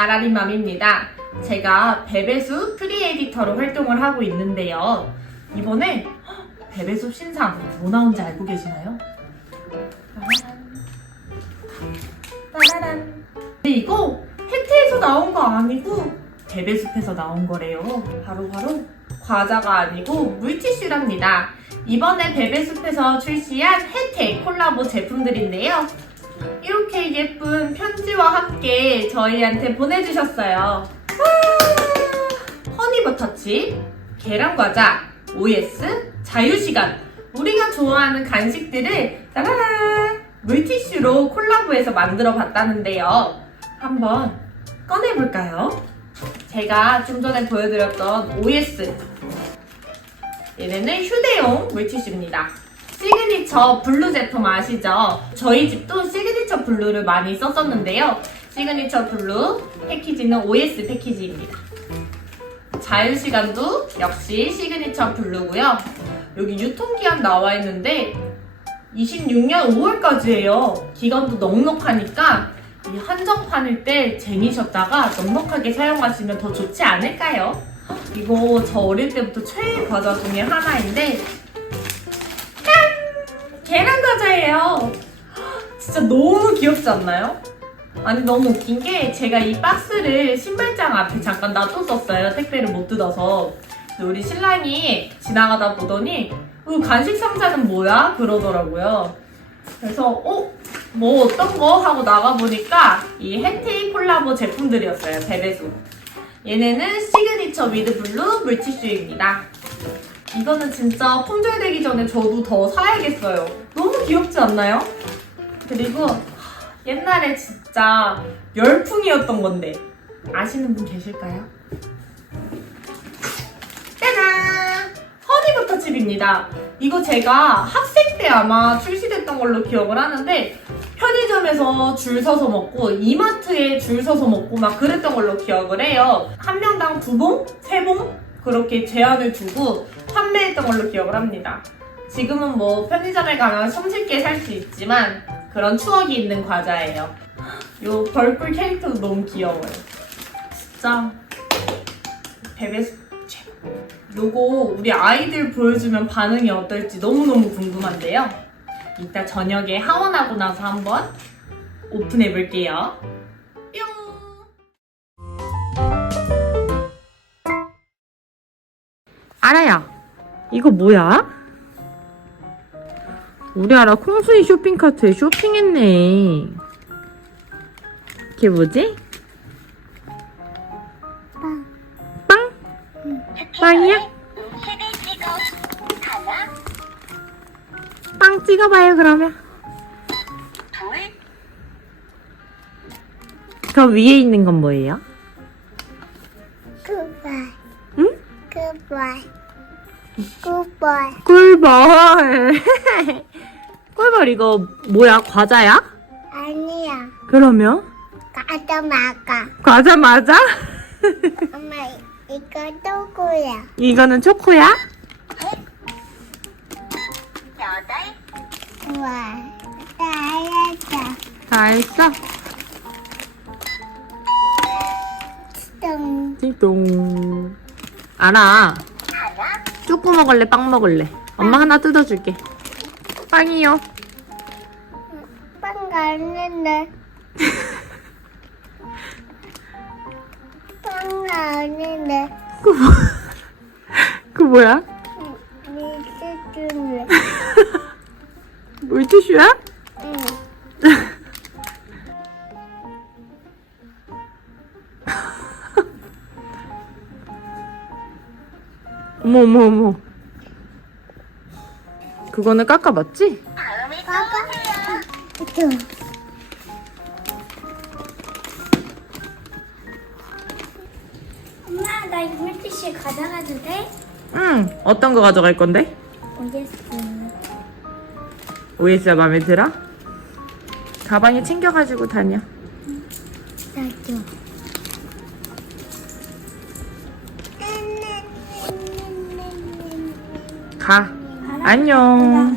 아라리맘입니다. 제가 베베숲 프리에디터로 활동을 하고 있는데요. 이번에 베베숲 신상 뭐 나온지 알고 계시나요? 따라란. 근데 이거 혜태에서 나온 거 아니고 베베숲에서 나온 거래요. 바로 과자가 아니고 물티슈랍니다. 이번에 베베숲에서 출시한 혜태 콜라보 제품들인데요. 이렇게 예쁜 편지와 함께 저희한테 보내주셨어요. 허니버터칩, 계란과자, OS, 자유시간, 우리가 좋아하는 간식들을 따라란 물티슈로 콜라보해서 만들어 봤다는데요. 한번 꺼내볼까요? 제가 좀 전에 보여드렸던 OS, 얘네는 휴대용 물티슈입니다. 시그니처 블루 제품 아시죠? 저희 집도 시그니처 블루를 많이 썼었는데요. 시그니처 블루 패키지는 OS 패키지입니다. 자유시간도 역시 시그니처 블루고요. 여기 유통기한 나와 있는데 26년 5월까지예요. 기간도 넉넉하니까 이 한정판일 때 쟁이셨다가 넉넉하게 사용하시면 더 좋지 않을까요? 이거 저 어릴 때부터 최애 과자 중에 하나인데 계란 과자예요. 진짜 너무 귀엽지 않나요? 아니 너무 웃긴 게 제가 이 박스를 신발장 앞에 잠깐 놔뒀었어요. 택배를 못 뜯어서. 근데 우리 신랑이 지나가다 보더니 간식 상자는 뭐야? 그러더라고요. 그래서 뭐 어떤 거? 하고 나가보니까 이 혜태 콜라보 제품들이었어요. 베베숲. 얘네는 시그니처 위드 블루 물티슈입니다. 이거는 진짜 품절되기 전에 저도 더 사야겠어요. 너무 귀엽지 않나요? 그리고 옛날에 진짜 열풍이었던 건데 아시는 분 계실까요? 짜잔! 허니버터칩입니다. 이거 제가 학생 때 아마 출시됐던 걸로 기억을 하는데 편의점에서 줄 서서 먹고 이마트에 줄 서서 먹고 막 그랬던 걸로 기억을 해요. 한 명당 2봉? 3봉? 그렇게 제한을 두고 판매했던 걸로 기억을 합니다. 지금은 뭐 편의점에 가면 손쉽게 살 수 있지만 그런 추억이 있는 과자예요. 요 벌꿀 캐릭터도 너무 귀여워요. 진짜 베베숲 최고. 요거 우리 아이들 보여주면 반응이 어떨지 너무너무 궁금한데요. 이따 저녁에 하원하고 나서 한번 오픈해 볼게요. 뿅! 아라야, 이거 뭐야? 우리 아라 콩순이 쇼핑카트에 쇼핑했네. 이게 뭐지? 빵? 빵이야? 빵 찍어봐요 그러면. 저 위에 있는 건 뭐예요? 꿀벌. 응? 꿀벌. 꿀벌. 꿀벌. 꿀벌 이거 뭐야? 과자야? 아니야. 그러면? 가자 막아. 과자 맞아? 엄마 이거 누구야? 이거는 초코야? 우와. 나야자. 다 했어? 똥. 띵동. 알아. 초코 먹을래? 빵 먹을래? 엄마 하나 뜯어줄게. 빵이요. 빵 가는데. 빵 가는데. 그 뭐야? 미스줄래. 물티슈야? 응. 어머. 그거는 깎아봤지? 봐봐. 엄마 나 이 물티슈 가져가도 돼? 응. 어떤 거 가져갈 건데? 오겠어. OS가 마음에 들어? 가방에 챙겨가지고 다녀. 나도. 가. 안녕.